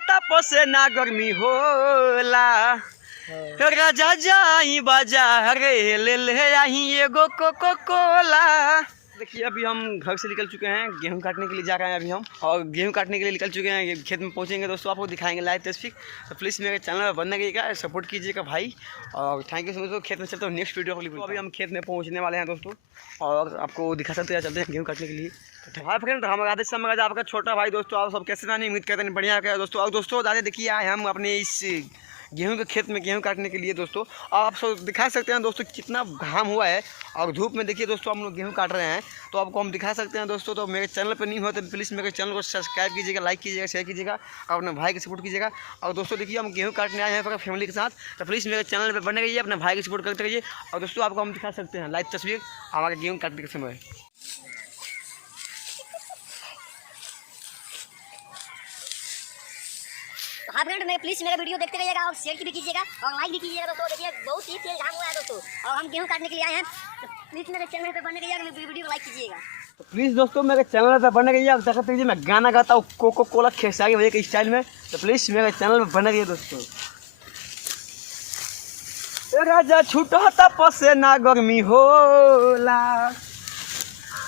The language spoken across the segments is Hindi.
ताप से ना गर्मी होला। राजा जाई बाजार ले ले आई एगो कोको कोला। देखिए अभी हम घर से निकल चुके हैं, गेहूं काटने के लिए जा रहे हैं अभी हम, और गेहूं काटने के लिए निकल चुके हैं, खेत में पहुंचेंगे दोस्तों, आपको दिखाएंगे लाइव तस्वीर। तो प्लीज़ मेरे चैनल पर बनने का सपोर्ट कीजिएगा भाई, और थैंक यू सो मच। खेत में चलते हैं नेक्स्ट वीडियो को। अभी हम खेत में पहुंचने वाले हैं दोस्तों, और आपको दिखा सकते हैं, चलते हैं गेहूँ काटने के लिए। हाय फ्रेंड, हम आदेश समय आपका छोटा भाई दोस्तों, आप सब कैसे नहीं उम्मीद करते हैं बढ़िया क्या दोस्तों। और दोस्तों दादा देखिए आए हम अपने इस गेहूं के खेत में गेहूं काटने के लिए दोस्तों, आप सब दिखा सकते हैं दोस्तों कितना घाम हुआ है, और धूप में देखिए दोस्तों हम लोग गेहूं काट रहे हैं, तो आपको हम दिखा सकते हैं दोस्तों। तो मेरे चैनल पर नहीं हो तो प्लीज़ मेरे चैनल को सब्सक्राइब कीजिएगा, लाइक कीजिएगा, शेयर कीजिएगा, और अपने भाई की सपोर्ट कीजिएगा। और दोस्तों देखिए हम गेहूँ काटने आए हैं अपने फैमिली के साथ, तो प्लीज़ मेरे चैनल पर बने रहिए, अपने भाई की सपोर्ट करते रहिए। और दोस्तों आपको हम दिखा सकते हैं लाइव तस्वीर हमारे गेहूँ काटने के समय। हाँ फ्रेंड, मैं प्लीज़ मेरा वीडियो देखते रहिएगा, और शेयर भी कीजिएगा, और लाइक भी कीजिएगा दोस्तों। देखिए बहुत ही तेज घाम हुआ है दोस्तों, और हम गेहूं काटने के लिए आए हैं, तो प्लीज़ मेरे चैनल पे बनने के लिए वीडियो को लाइक कीजिएगा। तो प्लीज़ दोस्तों मेरे चैनल पर बनने के लिए देखते रहिए, मैं गाना गाता हूँ कोको कोला खेसारी भैया के स्टाइल में, तो प्लीज़ मेरे चैनल पर बने रहिए दोस्तों। राजा छूटो ताप से ना गर्मी होला।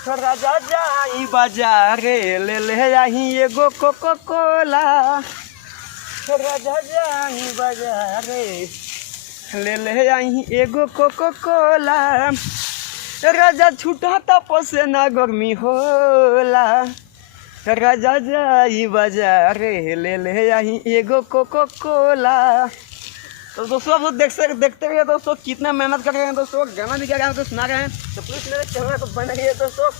राजा जाई बाजार ले ले आई एगो कोको कोला। राजा जाई बाजार ले ले आई एगो कोको कोला। राजा छूटा ताप से ना गर्मी होला। राजा जाई बाजार ले ले आई एगो कोको कोला। तो दोस्तों आप देखते रहिए दोस्तों, कितना मेहनत कर रहे हैं दोस्तों, गाना भी गा रहे हैं तो सुना रहे हैं, तो प्लीज़ मेरे चैनल को बने रहिए दोस्तों।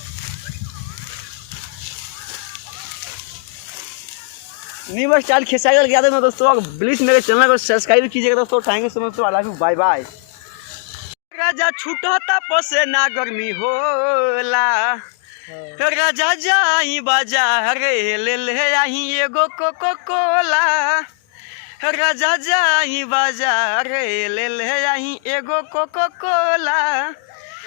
न्यू स्टाइल खिंचाई गया था दोस्तों, और प्लीज़ मेरे चैनल को सब्सक्राइब कीजिएगा दोस्तों। Thank you so much, I love you, bye bye. राजा छूटो ताप से ना गर्मी होला। राजा जाई बाजार ले ले आई एगो कोको कोला। राजा जाई बाजार ले ले आई एगो कोको कोला।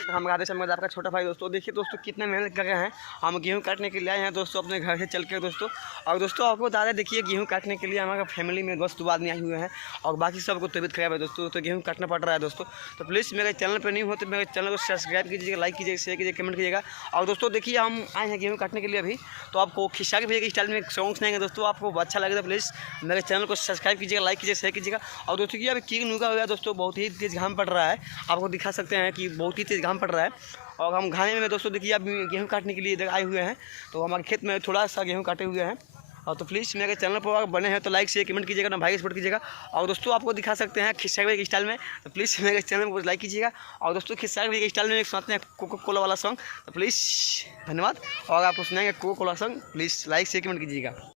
हम राधे समझ आपका छोटा भाई दोस्तों, देखिए दोस्तों कितना मेहनत कर रहे हैं, हम गेहूं काटने के लिए आए हैं दोस्तों अपने घर से चल के दोस्तों। और दोस्तों आपको बता दें, देखिए गेहूं काटने के लिए हमारा फैमिली में दोस्त 2 आदमी आए हुए हैं, और बाकी सबको तबीयत खराब है दोस्तों, तो गेहूं काटना पड़ रहा है दोस्तों। तो प्लीज़ मेरे चैनल पर नहीं हो तो मेरे चैनल को सब्सक्राइब कीजिएगा, लाइक कीजिएगा, शेयर कीजिएगा, कमेंट कीजिएगा। और दोस्तों देखिए हम आए हैं गेहूँ काटने के लिए अभी, तो आपको खिसारी भैया के स्टाइल में सॉन्ग सुनाएंगे दोस्तों, आपको अच्छा लगेगा। प्लीज़ मेरे चैनल को सब्सक्राइब कीजिएगा, लाइक कीजिएगा, शेयर कीजिएगा। और दोस्तों की अभी कीक नुका हुआ है दोस्तों, बहुत ही तेज़ घाम पड़ रहा है, आपको दिखा सकते हैं कि बहुत ही तेज़ घाम पड़ रहा है। और हम घाने में दोस्तों देखिए अभी गेहूं काटने के लिए इधर आए हुए हैं, तो हमारे खेत में थोड़ा सा गेहूं काटे हुए हैं। और तो प्लीज़ मेरे चैनल पर अगर बने हैं तो लाइक शेयर कमेंट कीजिएगा, ना भाई सपोर्ट कीजिएगा। और दोस्तों आपको दिखा सकते हैं खिस्सारी के स्टाइल में, तो प्लीज़ मेरे चैनल को लाइक कीजिएगा। और दोस्तों खिस्सारी के स्टाइल में एक सुनाते हैं कोको कोला वाला सॉन्ग, तो प्लीज़ धन्यवाद। और आपको सुनाएंगे Coca Cola song, please like share comment कीजिएगा।